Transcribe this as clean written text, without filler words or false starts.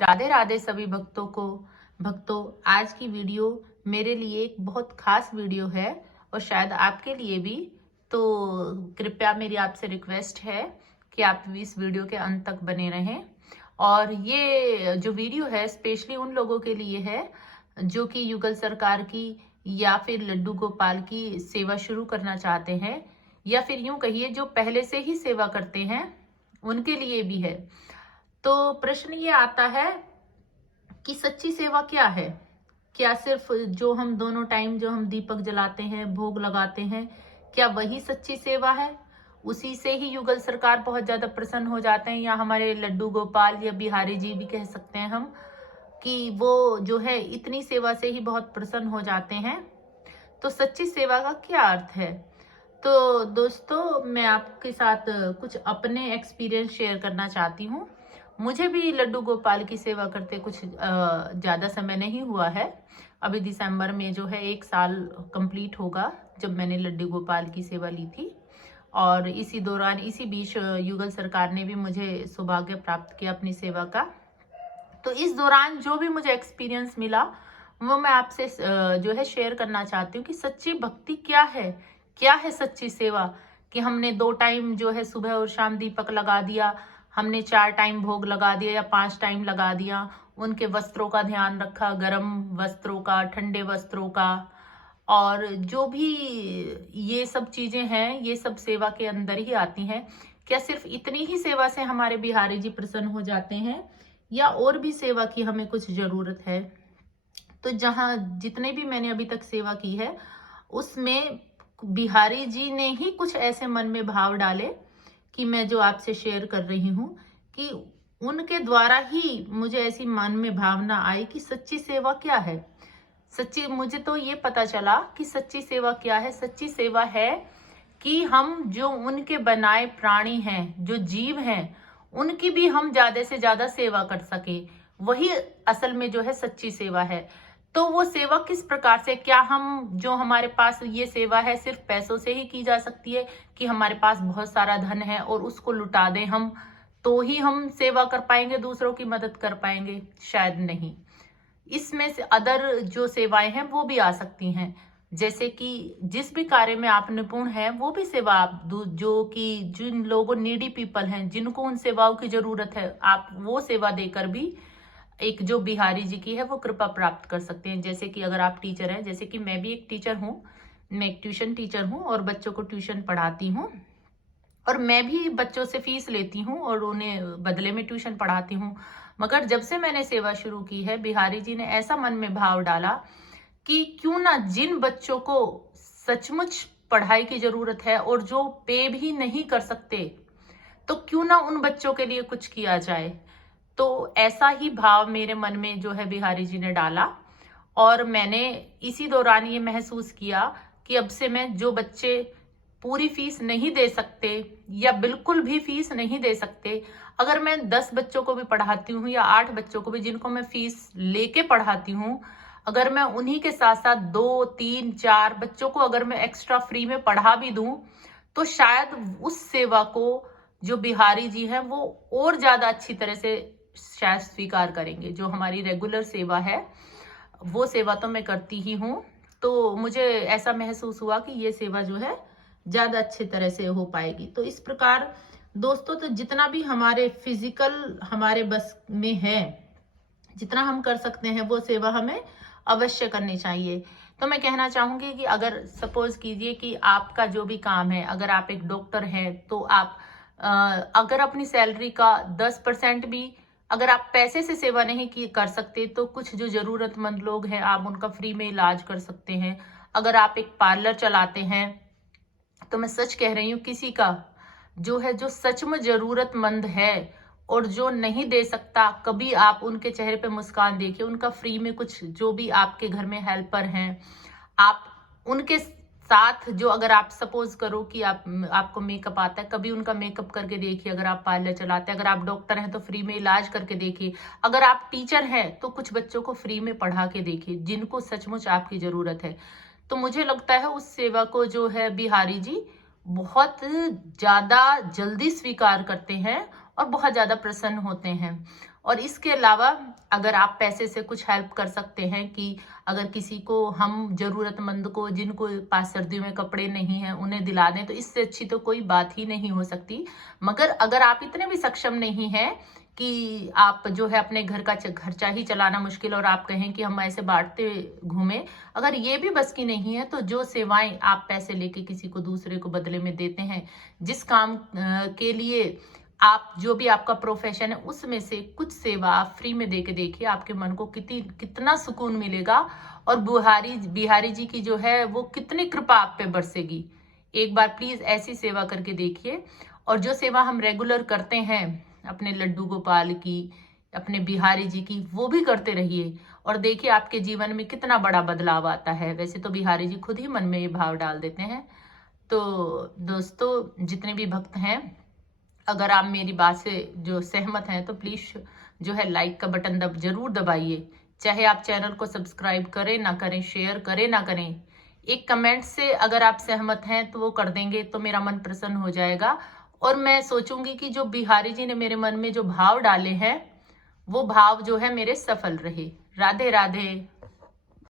राधे राधे सभी भक्तों, आज की वीडियो मेरे लिए एक बहुत खास वीडियो है और शायद आपके लिए भी। तो कृपया मेरी आपसे रिक्वेस्ट है कि आप इस वीडियो के अंत तक बने रहें। और ये जो वीडियो है स्पेशली उन लोगों के लिए है जो कि युगल सरकार की या फिर लड्डू गोपाल की सेवा शुरू करना चाहते हैं, या फिर यूं कहिए जो पहले से ही सेवा करते हैं उनके लिए भी है। तो प्रश्न ये आता है कि सच्ची सेवा क्या है? क्या सिर्फ जो हम दोनों टाइम जो हम दीपक जलाते हैं, भोग लगाते हैं, क्या वही सच्ची सेवा है? उसी से ही युगल सरकार बहुत ज्यादा प्रसन्न हो जाते हैं, या हमारे लड्डू गोपाल या बिहारी जी भी कह सकते हैं हम, कि वो जो है इतनी सेवा से ही बहुत प्रसन्न हो जाते हैं। तो सच्ची सेवा का क्या अर्थ है? तो दोस्तों, मैं आपके साथ कुछ अपने एक्सपीरियंस शेयर करना चाहती हूँ। मुझे भी लड्डू गोपाल की सेवा करते कुछ ज़्यादा समय नहीं हुआ है। अभी दिसंबर में जो है 1 साल कंप्लीट होगा जब मैंने लड्डू गोपाल की सेवा ली थी। और इसी दौरान इसी बीच युगल सरकार ने भी मुझे सौभाग्य प्राप्त किया अपनी सेवा का। तो इस दौरान जो भी मुझे एक्सपीरियंस मिला वो मैं आपसे जो है शेयर करना चाहती हूँ कि सच्ची भक्ति क्या है सच्ची सेवा। कि हमने 2 टाइम जो है सुबह और शाम दीपक लगा दिया, हमने 4 टाइम भोग लगा दिया या 5 टाइम लगा दिया, उनके वस्त्रों का ध्यान रखा, गर्म वस्त्रों का, ठंडे वस्त्रों का, और जो भी ये सब चीजें हैं ये सब सेवा के अंदर ही आती हैं। क्या सिर्फ इतनी ही सेवा से हमारे बिहारी जी प्रसन्न हो जाते हैं, या और भी सेवा की हमें कुछ जरूरत है? तो जहां जितने भी मैंने अभी तक सेवा की है उसमें बिहारी जी ने ही कुछ ऐसे मन में भाव डाले कि मैं जो आपसे शेयर कर रही हूँ, कि उनके द्वारा ही मुझे ऐसी मन में भावना आई कि सच्ची सेवा क्या है। सच्ची मुझे तो ये पता चला कि सच्ची सेवा क्या है। सच्ची सेवा है कि हम जो उनके बनाए प्राणी हैं, जो जीव हैं, उनकी भी हम ज्यादा से ज्यादा सेवा कर सके। वही असल में जो है सच्ची सेवा है। तो वो सेवा किस प्रकार से, क्या हम जो हमारे पास ये सेवा है सिर्फ पैसों से ही की जा सकती है कि हमारे पास बहुत सारा धन है और उसको लुटा दें हम तो ही हम सेवा कर पाएंगे, दूसरों की मदद कर पाएंगे? शायद नहीं। इसमें से अदर जो सेवाएं हैं वो भी आ सकती हैं। जैसे कि जिस भी कार्य में आप निपुण हैं वो भी सेवा आप जो कि जिन लोगों नीडी पीपल हैं जिनको उन सेवाओं की जरूरत है, आप वो सेवा देकर भी एक जो बिहारी जी की है वो कृपा प्राप्त कर सकते हैं। जैसे कि अगर आप टीचर हैं, जैसे कि मैं भी एक टीचर हूँ, मैं एक ट्यूशन टीचर हूँ और बच्चों को ट्यूशन पढ़ाती हूँ, और मैं भी बच्चों से फीस लेती हूँ और उन्हें बदले में ट्यूशन पढ़ाती हूँ। मगर जब से मैंने सेवा शुरू की है, बिहारी जी ने ऐसा मन में भाव डाला कि क्यों ना जिन बच्चों को सचमुच पढ़ाई की जरूरत है और जो पे भी नहीं कर सकते, तो क्यों ना उन बच्चों के लिए कुछ किया जाए। तो ऐसा ही भाव मेरे मन में जो है बिहारी जी ने डाला, और मैंने इसी दौरान ये महसूस किया कि अब से मैं जो बच्चे पूरी फीस नहीं दे सकते या बिल्कुल भी फीस नहीं दे सकते, अगर मैं 10 बच्चों को भी पढ़ाती हूँ या 8 बच्चों को भी जिनको मैं फीस लेके पढ़ाती हूँ, अगर मैं उन्हीं के साथ साथ 2, 3, 4 बच्चों को अगर मैं एक्स्ट्रा फ्री में पढ़ा भी दूं, तो शायद उस सेवा को जो बिहारी जी हैं वो और ज्यादा अच्छी तरह से शायद स्वीकार करेंगे। जो हमारी रेगुलर सेवा है वो सेवा तो मैं करती ही हूँ, तो मुझे ऐसा महसूस हुआ कि ये सेवा जो है ज्यादा अच्छी तरह से हो पाएगी। तो इस प्रकार दोस्तों, तो जितना भी हमारे फिजिकल हमारे बस में है, जितना हम कर सकते हैं वो सेवा हमें अवश्य करनी चाहिए। तो मैं कहना चाहूंगी कि अगर सपोज कीजिए कि आपका जो भी काम है, अगर आप एक डॉक्टर हैं तो आप अगर अपनी सैलरी का 10% भी अगर आप पैसे से सेवा नहीं की कर सकते, तो कुछ जो जरूरतमंद लोग हैं आप उनका फ्री में इलाज कर सकते हैं। अगर आप एक पार्लर चलाते हैं, तो मैं सच कह रही हूँ, किसी का जो है जो सच में जरूरतमंद है और जो नहीं दे सकता, कभी आप उनके चेहरे पे मुस्कान देखिए। उनका फ्री में कुछ जो भी आपके घर में हेल्पर हैं, आप उनके साथ जो, अगर आप सपोज करो कि आपको मेकअप आता है, कभी उनका मेकअप करके देखिए। अगर आप पार्लर चलाते हैं, अगर आप डॉक्टर हैं तो फ्री में इलाज करके देखिए। अगर आप टीचर हैं तो कुछ बच्चों को फ्री में पढ़ा के देखिए जिनको सचमुच आपकी जरूरत है। तो मुझे लगता है उस सेवा को जो है बिहारी जी बहुत ज्यादा जल्दी स्वीकार करते हैं और बहुत ज़्यादा प्रसन्न होते हैं। और इसके अलावा अगर आप पैसे से कुछ हेल्प कर सकते हैं कि अगर किसी को हम ज़रूरतमंद को, जिनको पास सर्दियों में कपड़े नहीं हैं, उन्हें दिला दें, तो इससे अच्छी तो कोई बात ही नहीं हो सकती। मगर अगर आप इतने भी सक्षम नहीं हैं कि आप जो है अपने घर का खर्चा ही चलाना मुश्किल और आप कहें कि हम ऐसे बांटते घूमें, अगर ये भी बस की नहीं है, तो जो सेवाएं आप पैसे लेके किसी को दूसरे को बदले में देते हैं, जिस काम के लिए आप, जो भी आपका प्रोफेशन है, उसमें से कुछ सेवा आप फ्री में दे के देखिए, आपके मन को कितना सुकून मिलेगा और बिहारी जी की जो है वो कितनी कृपा आप पे बरसेगी। एक बार प्लीज ऐसी सेवा करके देखिए। और जो सेवा हम रेगुलर करते हैं अपने लड्डू गोपाल की, अपने बिहारी जी की, वो भी करते रहिए और देखिए आपके जीवन में कितना बड़ा बदलाव आता है। वैसे तो बिहारी जी खुद ही मन में ये भाव डाल देते हैं। तो दोस्तों, जितने भी भक्त हैं, अगर आप मेरी बात से जो सहमत हैं तो प्लीज जो है लाइक का बटन जरूर दबाइए। चाहे आप चैनल को सब्सक्राइब करें ना करें, शेयर करें ना करें, एक कमेंट से अगर आप सहमत हैं तो वो कर देंगे तो मेरा मन प्रसन्न हो जाएगा। और मैं सोचूंगी कि जो बिहारी जी ने मेरे मन में जो भाव डाले हैं, वो भाव जो है मेरे सफल रहे। राधे राधे।